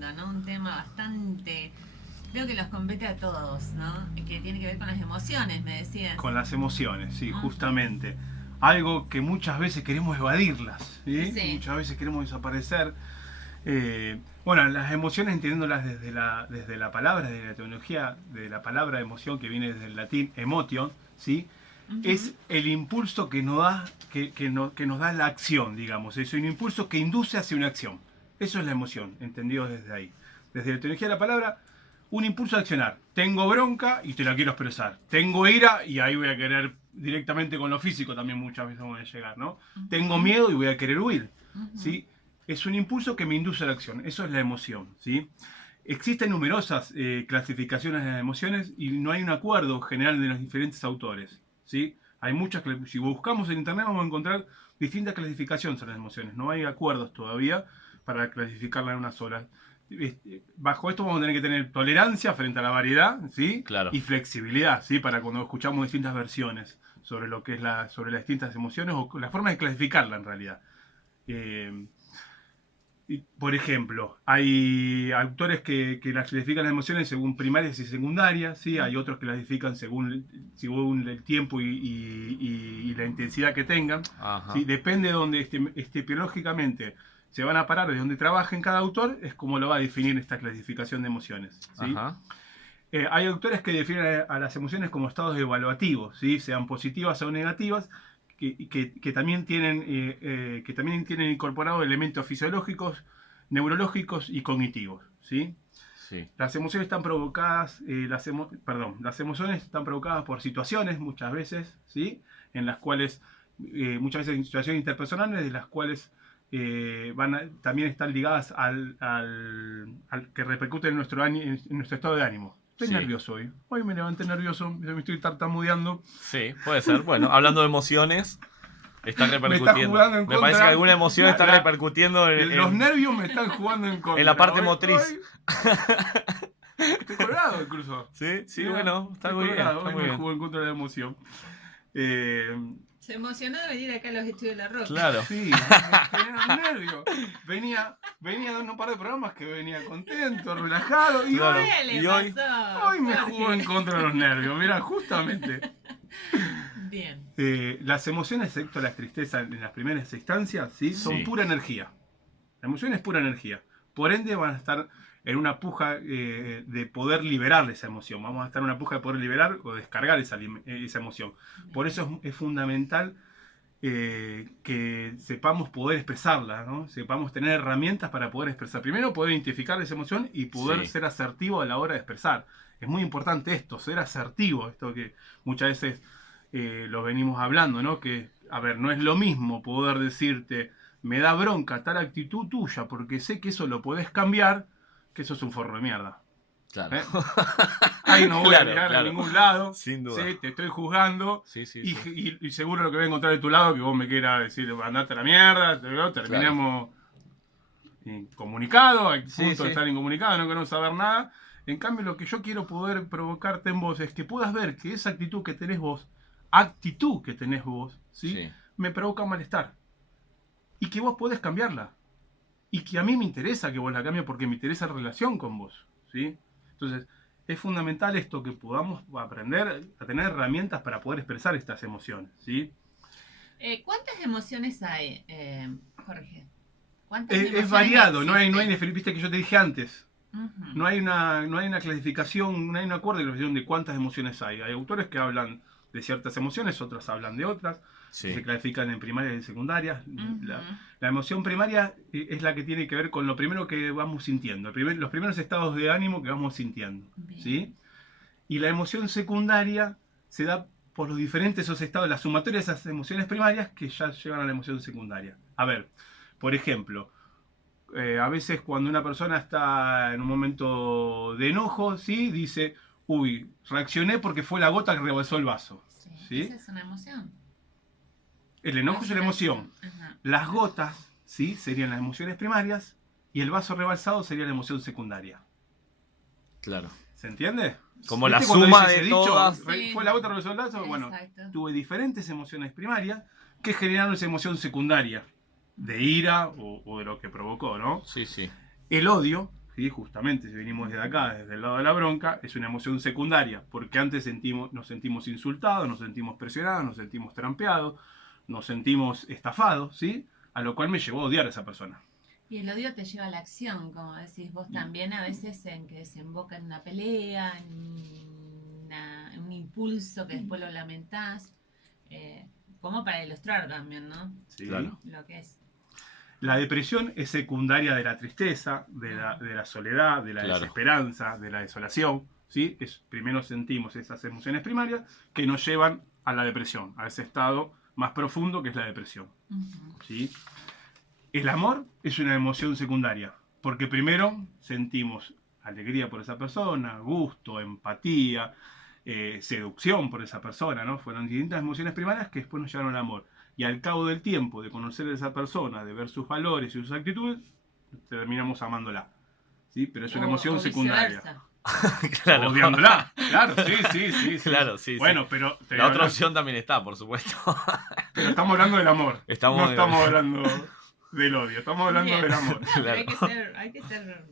lindo, ¿no? Un tema bastante... Creo que los compete a todos, ¿no? Que tiene que ver con las emociones, me decías. Con las emociones, sí, justamente. Algo que muchas veces queremos evadirlas, ¿sí? Sí. Muchas veces queremos desaparecer. Bueno, las emociones, entendiéndolas desde la palabra, desde la etimología de la palabra emoción, que viene desde el latín emotion, ¿sí? Es el impulso que nos da, que nos da la acción, digamos. Es un impulso que induce hacia una acción. Eso es la emoción, entendido desde ahí. Desde la etimología de la palabra, un impulso a accionar. Tengo bronca y te la quiero expresar. Tengo ira y ahí voy a querer directamente con lo físico también muchas veces voy a llegar, ¿no? Tengo miedo y voy a querer huir, ¿sí? Es un impulso que me induce a la acción. Eso es la emoción, ¿sí? Existen numerosas clasificaciones de las emociones y no hay un acuerdo general de los diferentes autores, ¿sí? Hay muchas, si buscamos en internet vamos a encontrar distintas clasificaciones sobre las emociones. No hay acuerdos todavía para clasificarla en una sola. Bajo esto vamos a tener que tener tolerancia frente a la variedad, ¿sí? Claro. Y flexibilidad, ¿sí? Para cuando escuchamos distintas versiones sobre lo que es sobre las distintas emociones o la forma de clasificarla en realidad. Por ejemplo, hay autores que las clasifican las emociones según primarias y secundarias, ¿sí? Hay otros que las clasifican según el tiempo y la intensidad que tengan, ¿sí? Depende de donde biológicamente se van a parar, de donde trabajen cada autor, es como lo va a definir esta clasificación de emociones, ¿sí? Hay autores que definen a las emociones como estados evaluativos, ¿sí? Sean positivas o negativas, que también tienen incorporados elementos fisiológicos, neurológicos y cognitivos, ¿sí? Sí. Las emociones están provocadas, las emociones están provocadas por situaciones muchas veces, ¿sí? En las cuales, muchas veces en situaciones interpersonales, de las cuales también están ligadas al que repercute en nuestro estado de ánimo. Estoy nervioso hoy. Hoy me levanté nervioso, me estoy tartamudeando. Sí, puede ser. Bueno, hablando de emociones, está repercutiendo. Me parece que alguna emoción está repercutiendo los nervios me están jugando en contra. En la parte motriz. Estoy colorado incluso. Sí, sí, bueno, está muy bien. Hoy me jugó en contra de la emoción. Se emocionó de venir acá a los estudios de la Roca. Claro. Sí, me genera un nervio. Venía de un par de programas que venía contento, relajado. Y claro. hoy me jugó en contra de los nervios. Mira, justamente. Bien. Las emociones, excepto la tristeza en las primeras instancias, ¿sí? Son pura energía. La emoción es pura energía. Por ende, van a estar en una puja de poder liberar esa emoción. Vamos a estar en una puja de poder liberar o descargar esa emoción. Por eso es fundamental que sepamos poder expresarla, ¿no? Sepamos tener herramientas para poder expresar. Primero, poder identificar esa emoción y poder ser asertivo a la hora de expresar. Es muy importante esto, ser asertivo. Esto que muchas veces lo venimos hablando, ¿no? Que, a ver, no es lo mismo poder decirte, me da bronca tal actitud tuya porque sé que eso lo podés cambiar, que eso es un forro de mierda. Claro. Ahí no voy a llegar a ningún lado. Sin duda. ¿Sí? Te estoy juzgando. Sí, y seguro lo que voy a encontrar de tu lado que vos me quieras decir, andate a la mierda, terminemos incomunicados, al punto de estar incomunicados, no queremos saber nada. En cambio, lo que yo quiero poder provocarte en vos es que puedas ver que esa actitud que tenés vos, ¿sí? Me provoca malestar. Y que vos podés cambiarla. Y que a mí me interesa que vos la cambies porque me interesa la relación con vos, ¿sí? Entonces, es fundamental esto, que podamos aprender a tener herramientas para poder expresar estas emociones, ¿sí? ¿Cuántas emociones hay, Jorge? Es variado, no hay viste que yo te dije antes. No hay una clasificación, no hay un acuerdo de clasificación de cuántas emociones hay. Hay autores que hablan de ciertas emociones, otras hablan de otras. Se clasifican en primarias y secundarias. La emoción primaria es la que tiene que ver con lo primero que vamos sintiendo, los primeros estados de ánimo que vamos sintiendo, ¿sí? Y la emoción secundaria se da por los diferentes esos estados, la sumatoria de esas emociones primarias que ya llevan a la emoción secundaria. A ver, por ejemplo, a veces cuando una persona está en un momento de enojo, ¿sí? Dice, uy, reaccioné porque fue la gota que rebalsó el vaso. ¿Sí? Esa es una emoción. El enojo es una emoción. Las gotas, ¿sí? Serían las emociones primarias y el vaso rebalsado sería la emoción secundaria. Claro. ¿Se entiende? Como la suma de todas. Fue la gota que rebalsó el vaso. Bueno, tuve diferentes emociones primarias que generaron esa emoción secundaria de ira o de lo que provocó, ¿no? Sí, sí. El odio, ¿sí? Justamente, si venimos desde acá, desde el lado de la bronca, es una emoción secundaria, porque antes nos sentimos insultados, nos sentimos presionados, nos sentimos trampeados, nos sentimos estafados, ¿sí? A lo cual me llevó a odiar a esa persona. Y el odio te lleva a la acción, como decís vos también, a veces en que desemboca en una pelea, en un impulso que después lo lamentás, como para ilustrar también, ¿no? ¿Sí? Claro. Lo que es. La depresión es secundaria de la tristeza, de la soledad, de la Claro. desesperanza, de la desolación, ¿sí? Primero sentimos esas emociones primarias que nos llevan a la depresión, a ese estado más profundo que es la depresión, ¿sí? El amor es una emoción secundaria, porque primero sentimos alegría por esa persona, gusto, empatía, seducción por esa persona, ¿no? Fueron distintas emociones primarias que después nos llevaron al amor. Y al cabo del tiempo, de conocer a esa persona, de ver sus valores y sus actitudes, terminamos amándola, ¿sí? Pero es una emoción secundaria. Claro. Odiándola, claro, sí. Claro, sí. Bueno, pero... La otra opción también está, por supuesto. Pero estamos hablando del amor. No estamos hablando del odio, estamos hablando del amor. Claro. Hay que ser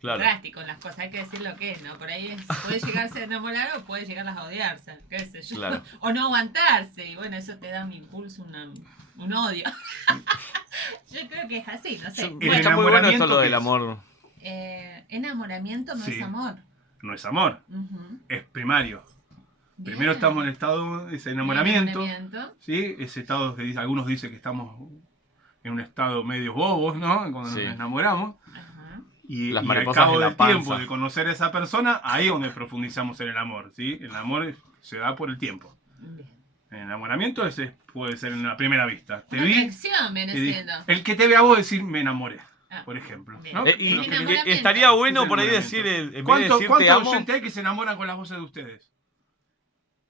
Claro. drástico en las cosas, hay que decir lo que es, ¿no? Por ahí puede llegarse a enamorar o puede llegarlas a odiarse, qué sé yo. Claro. O no aguantarse, y bueno, eso te da un impulso, un odio. Yo creo que es así, no sé. El Está muy bueno esto enamoramiento lo del que es. amor. Enamoramiento no Sí. es amor. No es amor, Ujú. es primario. Bien. Primero estamos en el estado de ese enamoramiento, Enamoramiento. ¿sí? Ese estado que algunos dicen que estamos en un estado medio bobos, ¿no? Cuando Sí. nos enamoramos. Ajá. Y Las al mariposas cabo en la del tiempo panza. de conocer a esa persona, ahí es donde profundizamos en el amor, ¿sí? El amor se da por el tiempo. Bien. El enamoramiento puede ser en la primera vista. Te Una vi, atracción viene te di- siendo. el que te ve a vos decir me enamoré, Ah, por ejemplo. bien. ¿no? Y, Lo que- enamoramiento. estaría bueno es por ahí enamoramiento. decir, en vez de decir te ¿Cuántos amo, oyentes hay que se enamoran con las voces de ustedes?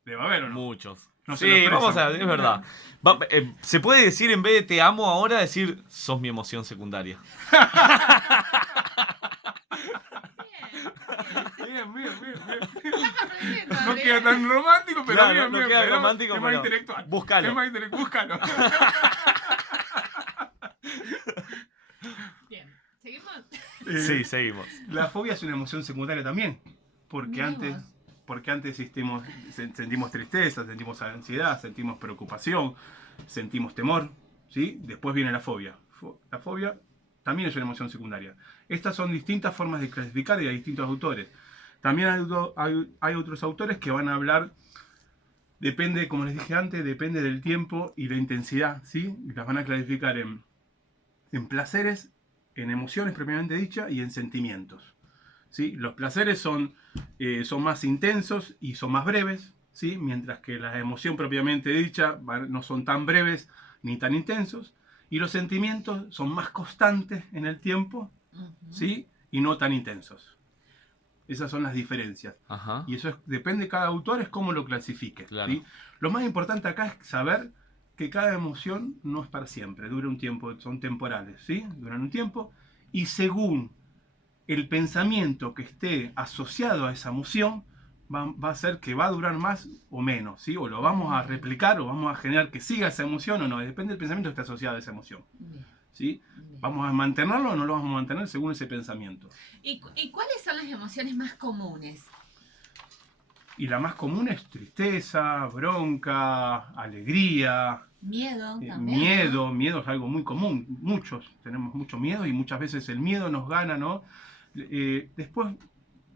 Debe haber, ¿o no? muchos. No se Sí, lo expresan. vamos a, es verdad. Se puede decir en vez de te amo ahora, decir sos mi emoción secundaria. Bien. Estás aprendiendo, No Adrián. queda tan romántico, pero Claro, bien, no bien, queda pero romántico, es más pero intelectual. búscalo. Es más intelectual, búscalo. Bien. ¿Seguimos? Sí, seguimos. La fobia es una emoción secundaria también, porque Mirá antes, vos. porque antes sentimos tristeza, sentimos ansiedad, sentimos preocupación, sentimos temor, ¿sí? Después viene la fobia. La fobia también es una emoción secundaria. Estas son distintas formas de clasificar y hay distintos autores. También hay otros autores que van a hablar, depende, como les dije antes, depende del tiempo y la intensidad, ¿sí? Y las van a clasificar en placeres, en emociones propiamente dichas y en sentimientos, ¿sí? Los placeres son más intensos y son más breves, ¿sí? Mientras que la emoción propiamente dicha no son tan breves ni tan intensos, y los sentimientos son más constantes en el tiempo, Ujú. ¿sí? Y no tan intensos. Esas son las diferencias. Ajá. Y eso depende de cada autor, es cómo lo clasifique. Claro. ¿sí? Lo más importante acá es saber que cada emoción no es para siempre, dura un tiempo, son temporales, ¿sí? Duran un tiempo, y según el pensamiento que esté asociado a esa emoción, va a ser que va a durar más o menos, ¿sí? O lo vamos a replicar o vamos a generar que siga esa emoción o no, depende del pensamiento que esté asociado a esa emoción, Bien, ¿sí? bien. ¿Vamos a mantenerlo o no lo vamos a mantener según ese pensamiento? ¿Y cuáles son las emociones más comunes? Y la más común es tristeza, bronca, alegría, Miedo también. miedo. Miedo es algo muy común. Muchos tenemos mucho miedo y muchas veces el miedo nos gana, ¿no? Después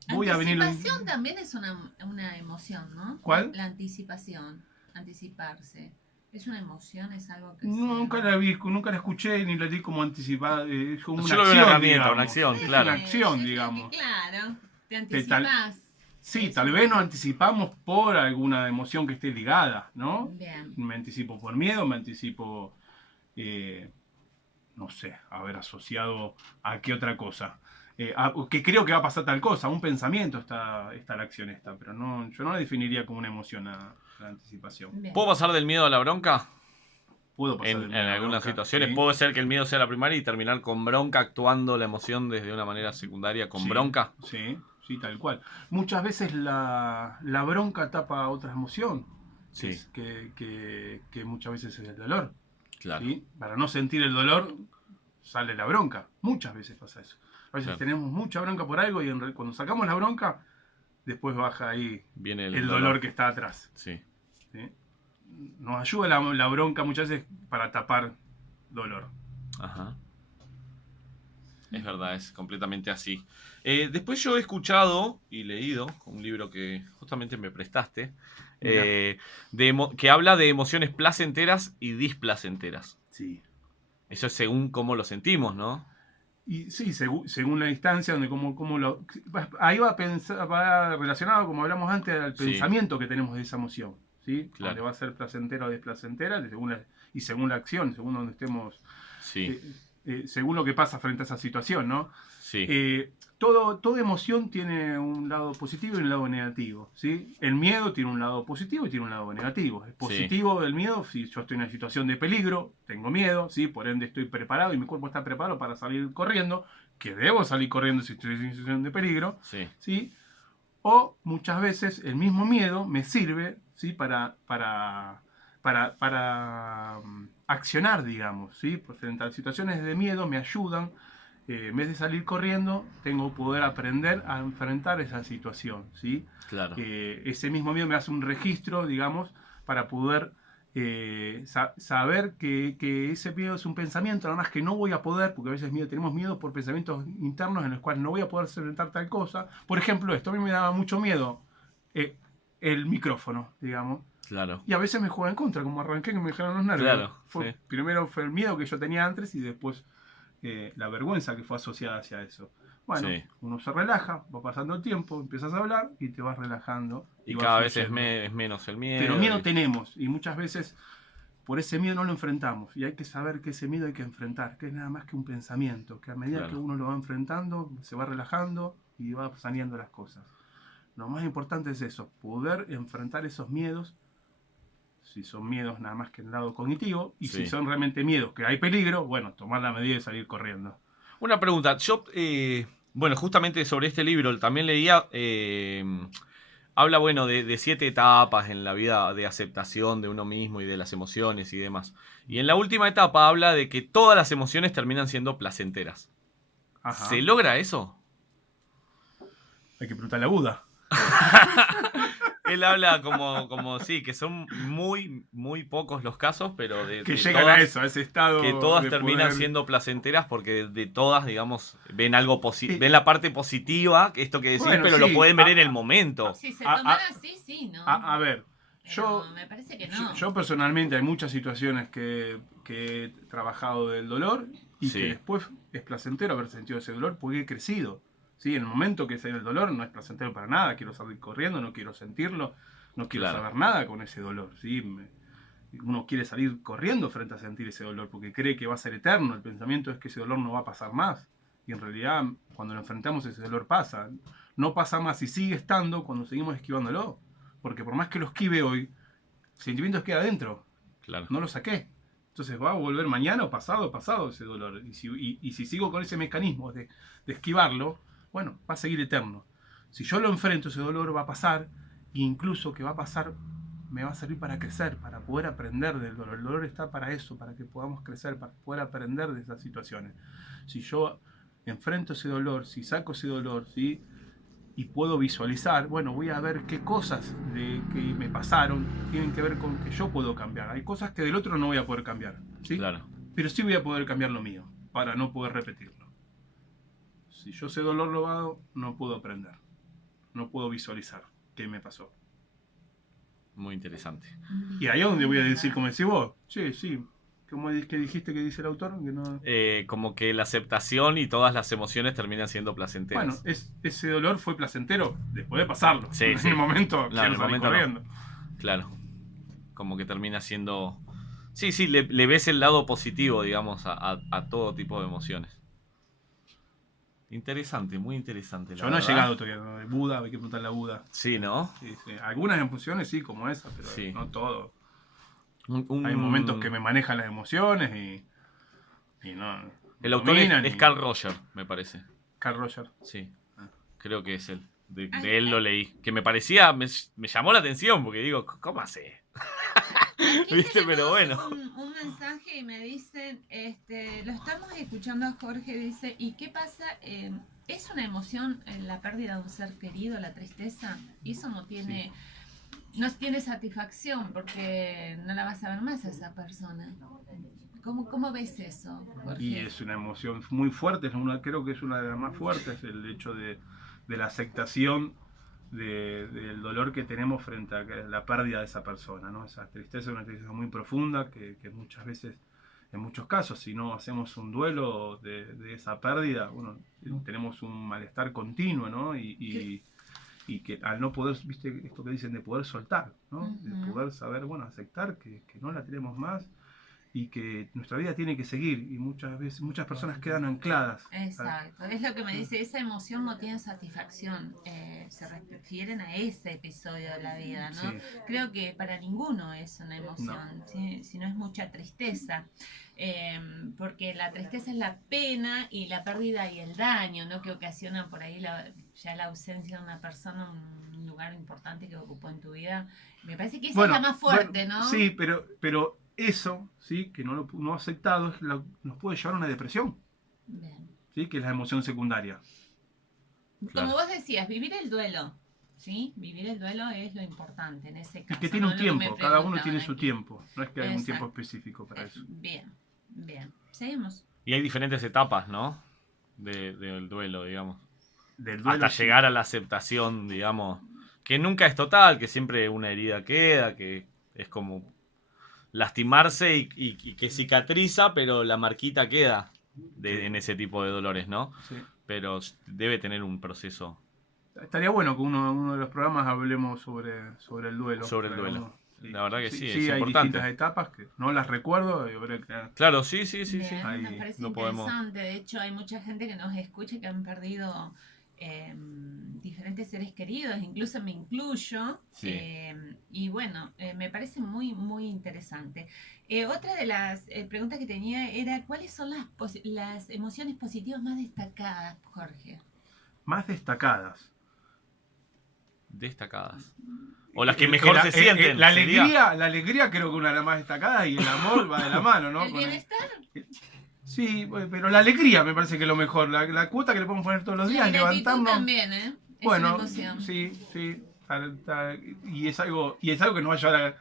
voy a venir... Anticipación también es una emoción, ¿no? ¿Cuál? La anticipación, anticiparse. ¿Es una emoción? ¿Es algo que Nunca la vi, nunca la escuché ni la di como anticipada. Es como una Yo lo veo acción, una herramienta, digamos. una acción, Es claro. una acción, yo creo que, digamos. claro, te Que tal- anticipás. Sí, Eso. tal vez nos anticipamos por alguna emoción que esté ligada, ¿no? Bien. Me anticipo por miedo, me anticipo, no sé, haber asociado a qué otra cosa. Que creo que va a pasar tal cosa, un pensamiento está la acción esta, pero no, yo no la definiría como una emoción a la anticipación. Bien. ¿Puedo pasar del miedo a la bronca? Puedo pasar En del miedo a la algunas bronca, situaciones ¿sí? puede ser que el miedo sea la primaria y terminar con bronca, actuando la emoción desde una manera secundaria con Sí, bronca. Sí, tal cual. Muchas veces la bronca tapa otra emoción, Sí, que muchas veces es el dolor. claro. ¿Sí? Para no sentir el dolor sale la bronca. Muchas veces pasa eso. A veces Claro. tenemos mucha bronca por algo y cuando sacamos la bronca, después baja ahí Viene el dolor que está atrás. Sí. ¿Sí? Nos ayuda la bronca muchas veces para tapar dolor. Ajá. Es verdad, es completamente así. Después yo he escuchado y leído un libro que justamente me prestaste, que habla de emociones placenteras y displacenteras. Sí. Eso es según cómo lo sentimos, ¿no? Y sí, según la distancia, donde ahí va relacionado, como hablamos antes, al Sí. pensamiento que tenemos de esa emoción. ¿Sí? Claro. Donde va a ser placentera o desplacentera, según la acción, según donde estemos, Sí, según lo que pasa frente a esa situación, ¿no? sí, Toda emoción tiene un lado positivo y un lado negativo, ¿sí? El miedo tiene un lado positivo y tiene un lado negativo. Es positivo el miedo, si yo estoy en una situación de peligro, tengo miedo, ¿sí? Por ende estoy preparado y mi cuerpo está preparado para salir corriendo, que debo salir corriendo si estoy en una situación de peligro, sí, ¿sí? O muchas veces el mismo miedo me sirve, ¿sí? para accionar, digamos, ¿sí? Pues frente a situaciones de miedo me ayudan. En vez de salir corriendo, tengo que poder aprender a enfrentar esa situación, ¿sí? claro. Ese mismo miedo me hace un registro, digamos, para poder saber que ese miedo es un pensamiento, nada más que no voy a poder, porque a veces tenemos miedo por pensamientos internos en los cuales no voy a poder enfrentar tal cosa. Por ejemplo, esto a mí me daba mucho miedo, el micrófono, digamos. Claro. Y a veces me juega en contra, como arranqué que me dejaron los nervios. Claro, sí. Primero fue el miedo que yo tenía antes y después la vergüenza que fue asociada hacia eso. Bueno, Sí. uno se relaja, va pasando el tiempo, empiezas a hablar y te vas relajando. Y vas cada vez es, fluyendo. es menos el miedo. Pero miedo tenemos y muchas veces por ese miedo no lo enfrentamos. Y hay que saber que ese miedo hay que enfrentar, que es nada más que un pensamiento, que a medida Claro. que uno lo va enfrentando, se va relajando y va saliendo las cosas. Lo más importante es eso, poder enfrentar esos miedos, si son miedos nada más que el lado cognitivo, y Sí. si son realmente miedos que hay peligro, bueno, tomar la medida de salir corriendo. Una pregunta, yo, bueno, justamente sobre este libro también leía, habla, bueno, de 7 etapas en la vida de aceptación de uno mismo y de las emociones y demás. Y en la última etapa habla de que todas las emociones terminan siendo placenteras. Ajá. ¿Se logra eso? Hay que preguntarle a Buda. Él habla como sí, que son muy, muy pocos los casos, pero Que de llegan todas, a eso, a ese estado. que todas de terminan poder- siendo placenteras porque de todas, digamos, ven algo Sí. ven la parte positiva, esto que decís, Bueno, pero sí, lo pueden ver en el momento. Si se A- tomara así, sí, ¿no? A ver, Pero yo, me parece que no. yo personalmente hay muchas situaciones que he trabajado del dolor y Sí. que después es placentero haber sentido ese dolor porque he crecido. ¿Sí? En el momento que sale el dolor no es placentero para nada, quiero salir corriendo, no quiero sentirlo, no quiero Claro. saber nada con ese dolor. ¿Sí? Uno quiere salir corriendo frente a sentir ese dolor porque cree que va a ser eterno, el pensamiento es que ese dolor no va a pasar más. Y en realidad cuando lo enfrentamos ese dolor pasa. No pasa más y sigue estando cuando seguimos esquivándolo. Porque por más que lo esquive hoy, el sentimiento queda adentro. Claro. No lo saqué. Entonces va a volver mañana o pasado ese dolor. Y si sigo con ese mecanismo de esquivarlo, bueno, va a seguir eterno. Si yo lo enfrento, ese dolor va a pasar. E incluso que va a pasar, me va a servir para crecer, para poder aprender del dolor. El dolor está para eso, para que podamos crecer, para poder aprender de esas situaciones. Si yo enfrento ese dolor, si saco ese dolor, ¿sí? Y puedo visualizar, bueno, voy a ver qué cosas que me pasaron tienen que ver con que yo puedo cambiar. Hay cosas que del otro no voy a poder cambiar, ¿sí? Claro. Pero sí voy a poder cambiar lo mío, para no poder repetirlo. Si yo sé dolor lo hago, no puedo aprender. No puedo visualizar qué me pasó. Muy interesante. Y ahí es donde voy a decir, como decís vos, sí, ¿cómo que dijiste que dice el autor? Que no... Como que la aceptación y todas las emociones terminan siendo placenteras. Bueno, ese dolor fue placentero después de pasarlo. Sí, en sí. el momento, Claro, en el quiero salir momento no. corriendo. Claro. Como que termina siendo... Sí, le ves el lado positivo, digamos, a todo tipo de emociones. Interesante, muy interesante. Yo no he llegado todavía, ¿no? De Buda, hay que preguntarle a Buda. Sí, ¿no? Sí. Algunas emociones sí, como esa, pero Sí. no todo. Un- Hay momentos que me manejan las emociones y no. El autor dominan es y- Carl Roger, me parece. Carl Roger. Sí, Ah. creo que es él. De Ay, él lo leí. Que me parecía, me llamó la atención porque digo, ¿cómo hace? Aquí ¿Viste? tenemos Pero bueno. un mensaje Jorge y me dicen, lo estamos escuchando a Jorge, dice, ¿y qué pasa? ¿Es una emoción la pérdida de un ser querido, la tristeza? Y eso no tiene, no tiene satisfacción porque no la vas a ver más a esa persona. ¿Cómo ves eso, Jorge? Y es una emoción muy fuerte, creo que es una de las más fuertes, el hecho de la aceptación del dolor que tenemos frente a la pérdida de esa persona, ¿no? Esa tristeza es una tristeza muy profunda que muchas veces, en muchos casos, si no hacemos un duelo de esa pérdida, bueno, tenemos un malestar continuo, ¿no? Y que al no poder, viste esto que dicen de poder soltar, ¿no? De poder saber, bueno, aceptar que no la tenemos más y que nuestra vida tiene que seguir, y muchas personas quedan ancladas. Exacto, es lo que me dice, esa emoción no tiene satisfacción, se refieren a ese episodio de la vida, ¿no? Sí. Creo que para ninguno es una emoción, ¿sí? Si no es mucha tristeza, porque la tristeza es la pena y la pérdida y el daño, ¿no? Que ocasiona por ahí ya la ausencia de una persona, un lugar importante que ocupó en tu vida. Me parece que esa es la más fuerte, ¿no? Sí, pero eso, ¿sí? Que no aceptado nos puede llevar a una depresión. Bien. ¿Sí? Que es la emoción secundaria. Como vos decías, vivir el duelo, ¿sí? Vivir el duelo es lo importante en ese caso. Y que tiene un tiempo, cada uno tiene su aquí. tiempo. No es que hay un tiempo específico para eso. Bien. Seguimos. Y hay diferentes etapas, ¿no? Del duelo, digamos. Del duelo, hasta llegar a la aceptación, digamos, que nunca es total, que siempre una herida queda, que es como lastimarse y que cicatriza, pero la marquita queda en ese tipo de dolores, ¿no? Sí. Pero debe tener un proceso. Estaría bueno que uno de los programas hablemos sobre el duelo. Sobre el duelo. Sí. La verdad que sí, es hay importante. distintas etapas que no las recuerdo. Claro, sí. Bien, Ahí me parece lo interesante. De hecho, hay mucha gente que nos escucha que han perdido diferentes seres queridos, incluso me incluyo. Sí. Y bueno, me parece muy, muy interesante. Otra de las preguntas que tenía era, ¿cuáles son las emociones positivas más destacadas, Jorge? Más destacadas. O las que mejor se sienten. La alegría creo que una de las más destacadas, y el amor va de la mano, ¿no? ¿El bienestar? Sí, pero la alegría me parece que es lo mejor. La cuota que le podemos poner todos los días, La gratitud levantarnos. también, ¿eh? Es Bueno, una emoción. sí. Y es algo que nos va a llevar a...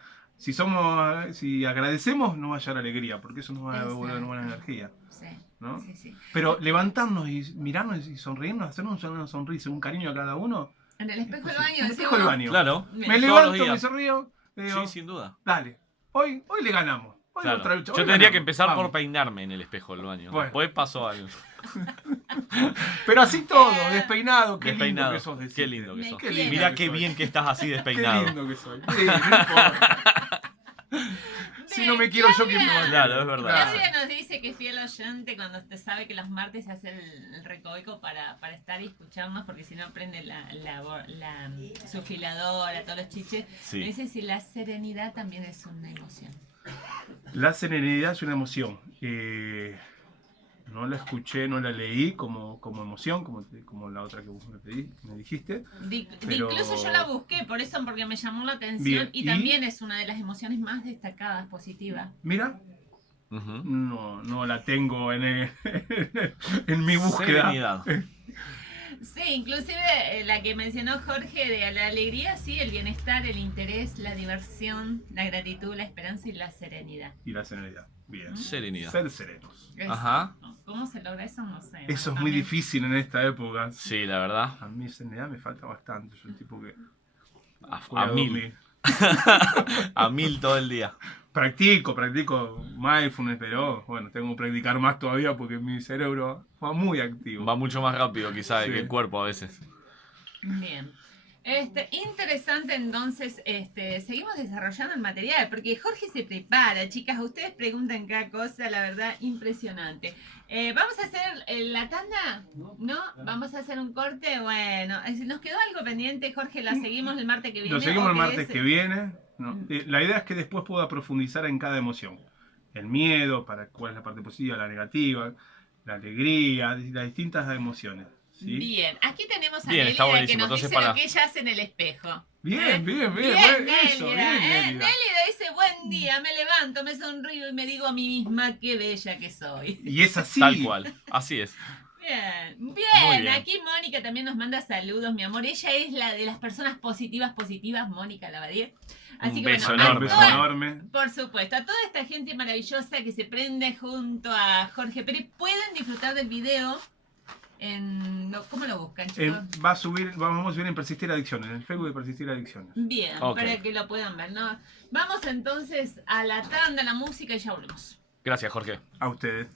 Si agradecemos, nos va a llevar alegría, porque eso nos va a devolver buena energía. Sí, ¿no? sí. Pero levantarnos y mirarnos y sonreírnos, hacernos una sonrisa, un cariño a cada uno. En el espejo del baño. En el espejo del baño. Claro. Me levanto, me sonrío. Digo, Sí, sin duda. Dale, hoy le ganamos. Hoy Claro. otra lucha, Yo hoy tendría ganamos. que empezar Vamos. por peinarme en el espejo del baño. Bueno. Después pasó algo. Pero así todo, despeinado. Qué Despeinado. lindo que sos. Qué lindo que Me sos. quiero. Mira que qué soy. bien que estás así Qué despeinado. lindo que soy. Sí, no importa. Si no me quiero yo, ¿quién me va a Claro, querer? es verdad. Claudia nos dice que es fiel oyente cuando te sabe que los martes se hace el recoveco para estar y escucharnos, porque si no prende la sufiladora, todos los chiches. Sí. Me dice si la serenidad también es una emoción. La serenidad es una emoción. No la escuché, no la leí como emoción, como la otra que vos me dijiste. Pero- Incluso yo la busqué, por eso, porque me llamó la atención. Bien, Y ¿y? también es una de las emociones más destacadas, positivas. Mira, Ujú. no la tengo en mi búsqueda. Serenidad. Sí, inclusive la que mencionó Jorge de la alegría, sí, el bienestar, el interés, la diversión, la gratitud, la esperanza y la serenidad. Y la serenidad. Bien. Serenidad. Ser serenos. Eso. Ajá. ¿Cómo se logra eso? No sé. Eso es Bueno, muy también. difícil en esta época. Sí, la verdad. A mí serenidad me falta bastante. Soy el tipo que A juega mil. dormir. A 1000 todo el día. Practico mindfulness, pero bueno, tengo que practicar más todavía porque mi cerebro va muy activo. Va mucho más rápido quizá Sí. que el cuerpo a veces. Bien. Interesante, entonces, seguimos desarrollando el material, porque Jorge se prepara, chicas, ustedes preguntan cada cosa, la verdad, impresionante. ¿Vamos a hacer la tanda? ¿No? ¿Vamos a hacer un corte? Bueno, nos quedó algo pendiente, Jorge, la seguimos el martes que viene. Lo seguimos ¿o el martes querés? que viene. ¿No? La idea es que después pueda profundizar en cada emoción. El miedo, para cuál es la parte positiva, la negativa, la alegría, las distintas emociones. ¿sí? Bien, aquí tenemos a Bien, está Nélida que buenísimo. nos Entonces, dice para- lo que ella hace en el espejo. Bien, bien, bien. Bien, Bueno, eso, Nélida, bien, Nélida. Nélida dice, buen día, me levanto, me sonrío y me digo a mí misma qué bella que soy. Y es así. Tal cual, así es. Bien, Muy bien, bien. aquí Mónica también nos manda saludos, mi amor. Ella es la de las personas positivas, Mónica Lavadier. Así Un que beso bueno, Un enorme. beso toda- enorme. por supuesto, a toda esta gente maravillosa que se prende junto a Jorge Pérez, pueden disfrutar del video en... ¿Cómo lo buscan, chicos? Vamos a subir en Persistir Adicciones, en el Facebook de Persistir Adicciones. Bien, Ok. para que lo puedan ver, ¿no? Vamos entonces a la tanda, a la música y ya volvemos. Gracias, Jorge. A ustedes.